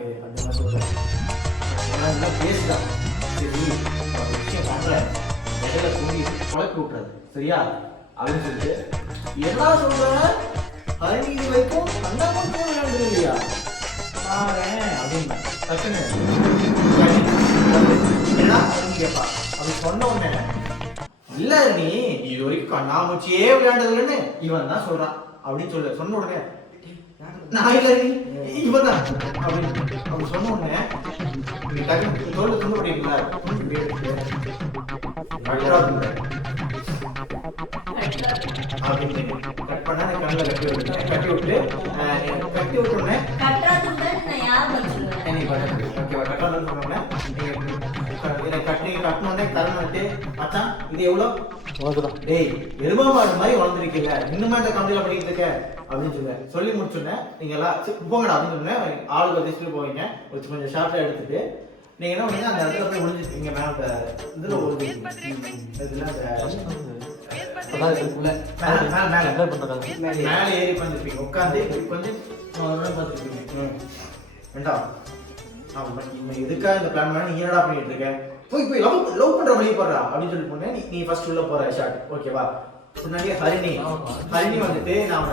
எனக்கு அந்த மாதிரி சொல்கிறேன். எல்லாம் பேசுதான் சரி ஒரு விஷயம் பண்ணுறேன், இடையில தூங்கி குழப்பி விட்றது சரியா அப்படின்னு சொல்லிட்டு என்ன சொல்கிறேன், ஹரிணி இது வரைக்கும் அண்ணா மட்டும் விளையாடுறது இல்லையா பாறேன் அப்படின்னு டக்குன்னு என்ன அப்படின்னு கேட்பா. அப்படி சொன்ன உடனே இல்ல நீ இது வரைக்கும் கண்ணாமூச்சியே விளையாண்டதுலன்னு இவன் தான் சொல்றான் அப்படின்னு சொன்ன உடனே நான் இல்ல நீ இவன் தான் அப்படின்னு அப்படி சொன்ன உடனே தோல்ல துண்டு பண்ணிருக்கீங்களா அப்படின்னு கட் பண்ணா கண்ணில் கட்டி விட்டுட்டேன். கட்டி விட்டு உடனே ஓகேவா கட்டாதுன்னு சொன்னோடனே கட்டணுன்னே தரணுன்ட்டு மச்சான் இது எவ்வளோ உனக்குதான் டேய் எருமா மாடு மாதிரி வளர்ந்துருக்கீங்க இன்னுமா இந்த கம்பெனியில் படிக்கிட்டு இருக்க அப்படின்னு சொல்லுவேன். சொல்லி முடிச்சோன்னே நீங்கள் எல்லாம் போங்கடா அப்படின்னு சொன்னேன். ஆளுக்கு வச்சுட்டு போவீங்க கொஞ்சம் ஷார்ட்டாக எடுத்துட்டு நீங்கள் என்ன பண்ணீங்க அந்த இடத்துல போய் ஒழிஞ்சிருக்கீங்க மேலே இதில் ஒழிஞ்சிருக்கீங்க மேலே ஏறி உட்காந்துருப்பீங்க. உட்காந்து கொஞ்சம் பார்த்துருப்பீங்க. வேண்டாம் எதுக்காக இந்த பிளான் பண்ண நீ என்னடா பண்ணிட்டு இருக்க, போய் லவ் பண்ற வழி போடுறா அப்படின்னு சொல்லி போனேன். நீ ஃபர்ஸ்ட் உள்ள போற ஷாட் ஓகேவா. முன்னாடியே ஹரிணி வந்துட்டு நாம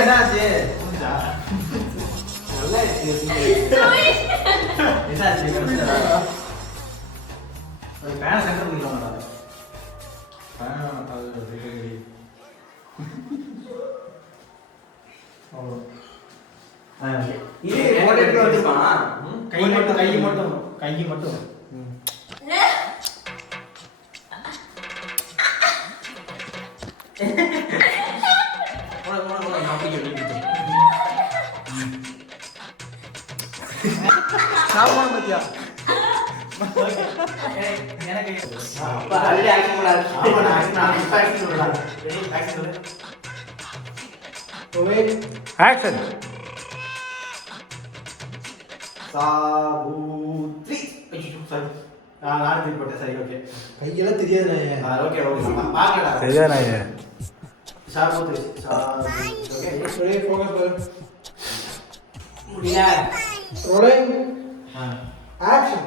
என்னாச்சு கை மட்டும் கையெல்லாம் தெரியாது. Action.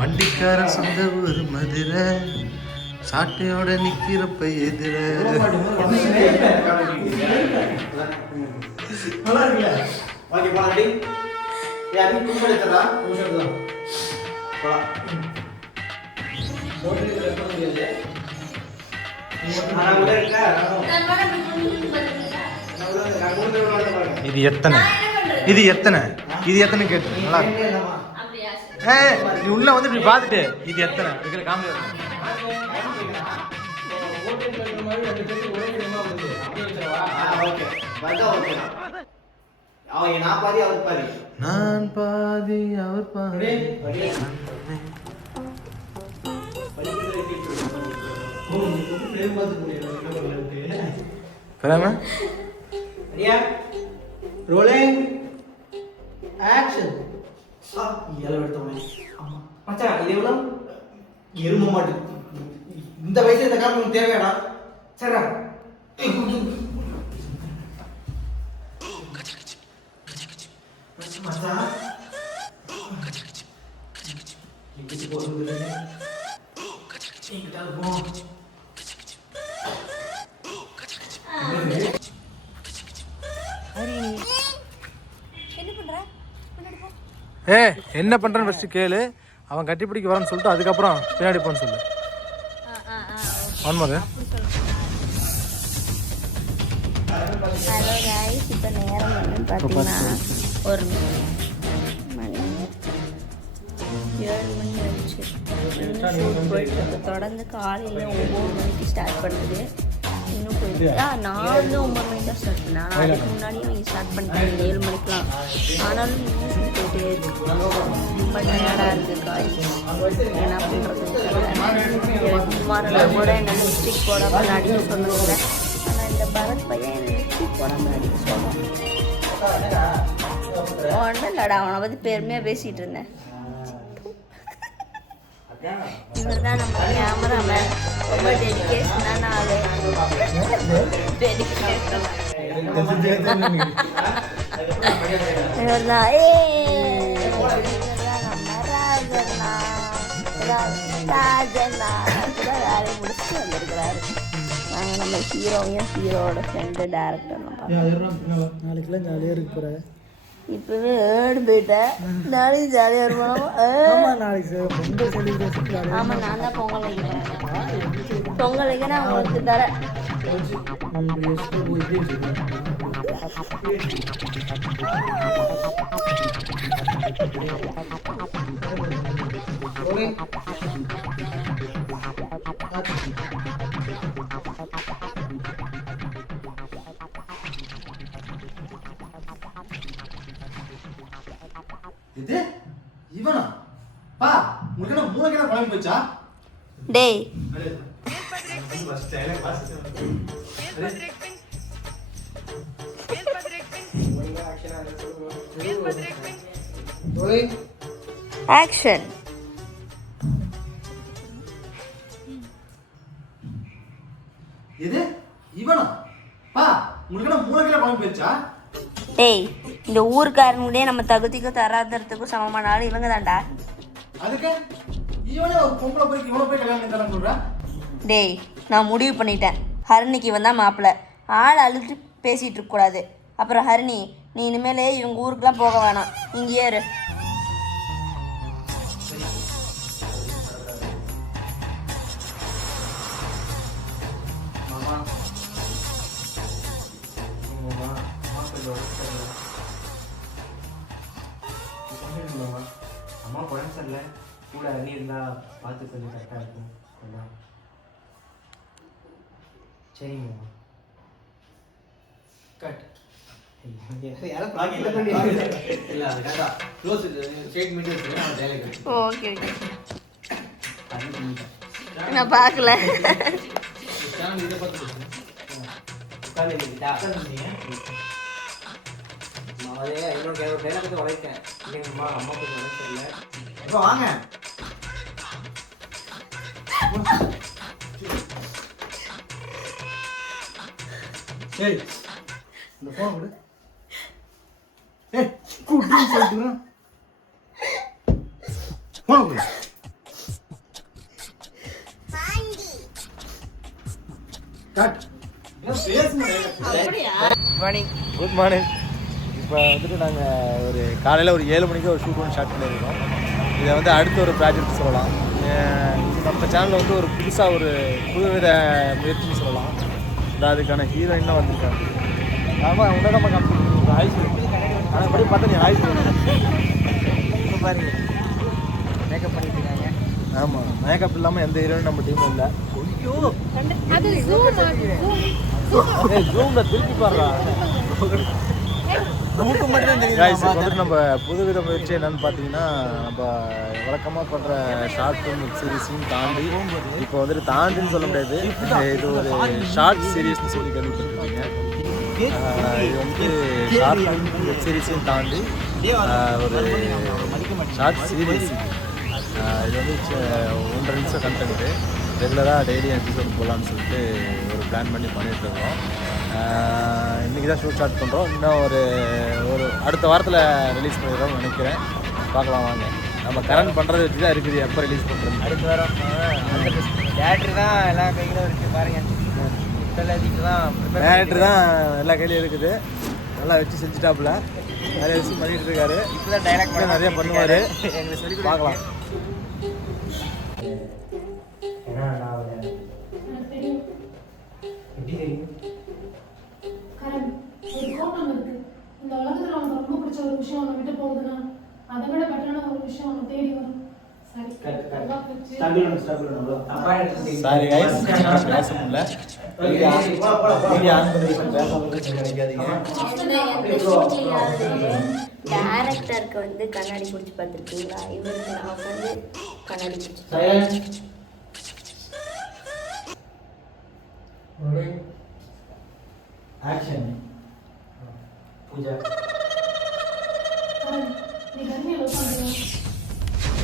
வண்டிக்கார சொந்த ஊர் மதுரை சாட்டையோட நிக்கிறப்ப எதிர இது எத்தனை கேட்டு நல்லா நீ உள்ள வந்து இப்படி பார்த்துட்டு இது எத்தனை இதுல காமெடி நான் பாதி அவர் பாதி ரோலிங் ஆக்ஷன். மச்சான் இது எவ்வளோ எரும மாட்டு இந்த வயசுல இந்த காரணம் தேவையாடா சரிடா. மச்சான் என்ன பண்றேன்னு ஃபர்ஸ்ட் கேளு. அவன் கட்டிப்பிடிக்க வரான்னு சொல்லிட்டு அதுக்கப்புறம் பின்னாடி போன்னு சொல்லு. ஒன்மது ஹலோ கைஸ், இப்போ நேரம் என்னன்னு பார்த்தீங்கன்னா ஒரு மணி 7 மணி ஆயிடுச்சு. இன்னும் ஷூட் போயிட்டு தொடர்ந்து காலையில் 9 மணிக்கு ஸ்டார்ட் பண்ணுது. இன்னும் போயிட்டு நான் 9 மணிக்கு தான் ஸ்டார்ட் பண்ணேன். ஆனால் அதுக்கு முன்னாடியே அவங்க ஸ்டார்ட் பண்ணிட்டாங்க 7 மணிக்கெலாம். ஆனாலும் இன்னும் ஷூட் போயிட்டே இருக்கு. ரொம்ப டயர்டாக இருக்குது காய்ஸ். என்ன பண்ணுறது? குமாரெல்லாம் கூட என்ன லிப்ஸ்டிக் போடாமல் நடிக்க சொன்னாங்க. ஆனால் இந்த பரத் பையன் என்ன லிப்ஸ்டிக் போடாமல் நடிக்க சொன்னான். ஒன்றும் இல்லைடா, அவனை பற்றி பெருமையாக பேசிகிட்டு இருந்தேன். இவர் தான் நம்ம கேமராமேன். ரொம்ப டெடிகேஷனான ஆளு. இவர் தான் நம்ம ராஜண்ணா. ராஜண்ணா தான் வேலையை முடிச்சுட்டு வந்திருக்கிறாரு. நாங்கள் நம்ம ஹீரோவையும் ஹீரோவோட ஃப்ரெண்டு டேரக்டர் நாளைக்குலாம் ஜாலியாக இருக்கு போகிறேன். இப்பவே ஏடு போயிட்டேன். நாளைக்கு ஜாலியாக இருப்போம். நாளைக்கு பொங்கல் செலிப்ரேஷன். ஆமாம், நான் தான் பொங்கல் வைக்கிறேன். பொங்கல் வைக்க நான் உங்களுக்கு தரேன். இது இவனா பா உங்களுக்கு என்ன மூளைக்கு என்ன குழம்பு போச்சா? டேய் ஆக்ஷன். இது இவனா பா உங்களுக்கு என்ன மூளைக்கு குழம்பு போச்சா? டேய், இந்த ஊருக்காரங்களே நம்ம தகுதிக்கும் தராதரத்துக்கும் சமமான ஆள் இவங்க தான்டா. அதுக்கு இவனே ஒரு பொம்பளை போய் இவனை போய் கல்யாணம் பண்ணி சொல்ற? டேய், நான் முடிவு பண்ணிட்டேன். ஹரிணிக்கு இவன் தான் மாப்பிள்ளை. ஆள் அழுது பேசிகிட்டு இருக்கக்கூடாது. அப்புறம் ஹரிணி, நீ இனிமேலே இவங்க ஊருக்குலாம் போக வேணாம், இங்கேயே இரு. அம்மா உடம்பு சரியில்லை, கூட அண்ணி இருந்தா பார்த்து கொஞ்சம் கரெக்டாக இருக்கும். அதான் சரிங்கம்மா. கட் ஓகே ஓகே, நான் பார்க்கல. உழைக்கேன் இல்லைங்கம்மா, அம்மா கொஞ்சம் உடம்பு சரியில்லை. இப்போ வாங்க. ஏய், இந்த போன் கொடு. ஏய், கூட்டின்னு சொல்லிட்டு போன் கொடு. கட். Good morning. இப்போ வந்துட்டு நாங்கள் ஒரு காலையில் ஒரு 7 மணிக்கு ஒரு ஷூட் ஒன்று ஸ்டார்ட் பண்ணியிருக்கோம். இதை வந்து அடுத்த ஒரு ப்ராஜெக்ட் சொல்லலாம். நம்ம சேனலில் வந்து ஒரு புதுசாக ஒரு புதுவித முயற்சின்னு சொல்லலாம். அதுக்கான ஹீரோயின்லாம் வந்திருக்காங்க. ஆமாம், உடனே நம்ம காமிச்சு ஆயுஷ் ஆனால் படி பார்த்தா நீ ஆயுஷ் பாருங்க, மேக்கப் பண்ணிட்டு இருக்காங்க. ஆமாம், மேக்கப் இல்லாமல் எந்த ஹீரோயின் நம்ம டீமும் இல்லை. ஜூமில் திருப்பி பாடுறா. நம்ம புதுவித முயற்சி என்னன்னு பார்த்தீங்கன்னா, நம்ம வழக்கமாக பண்ணுற ஷார்ட் ஃபிலிம் வெப் சீரிஸையும் தாண்டி இப்போ வந்துட்டு தாண்டின்னு சொல்ல முடியாது, இது ஒரு ஷார்ட் சீரீஸ்னு சொல்லி கேள்விப்பட்டிருக்கீங்க. இது வந்து ஷார்ட் ஃபிலிம் வெப் சீரிஸையும் தாண்டி ஒரு ஷார்ட் சீரீஸ். இது வந்து 1.5 நிமிஷம் கண்டென்ட்டு. ரெகுலராக டெய்லி எபிசோட் போகலான்னு சொல்லிட்டு ஒரு பிளான் பண்ணி பண்ணிகிட்ருக்கோம். இன்றைக்கி தான் ஷூட் ஸ்டார்ட் பண்ணுறோம். இன்னும் ஒரு அடுத்த வாரத்தில் ரிலீஸ் பண்ணிடுறோம்னு நினைக்கிறேன். பார்க்கலாம் வாங்க. நம்ம கரண்ட் பண்ணுறதை வச்சு தான் இருக்குது எப்போ ரிலீஸ் பண்ணுறது. அடுத்த வாரம் டேரக்டர் தான் எல்லா கையிலும் இருக்குது பாருங்கள். டேரக்டர் தான் எல்லா கையிலையும் இருக்குது. நல்லா வச்சு செஞ்சுட்டாப்புல நிறைய விஷயம் பண்ணிகிட்டு இருக்காரு. இப்போ தான் டைலாக் நிறைய பண்ணுவார். எங்களுக்கு சொல்லி பார்க்கலாம். எப்படி தெரியும்? தோட்டம் இருக்கு. இந்த உலகத்துல உனக்கு ரொம்ப பிடிச்ச ஒரு விஷயம் உன்னை விட்டு போகுதுன்னா அதை விட பெட்டரான ஒரு விஷயம் உன்னை தேடி வரும். சரி அப்பா எடுத்து சாரி கைஸ் பேச முடியல வீடியோ ஆன் பண்ணி பேச நினைக்காதீங்க. டேரக்டருக்கு வந்து கண்ணாடி பிடிச்சி பார்த்துருக்கீங்களா? இவருக்கு நான் வந்து கண்ணாடி பிடிச்சி ஆக்ஷன் பூஜா நீ கருமையை லவ் பண்றியா?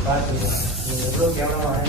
பார்த்து நீங்க எவ்வளோ கேவலமாக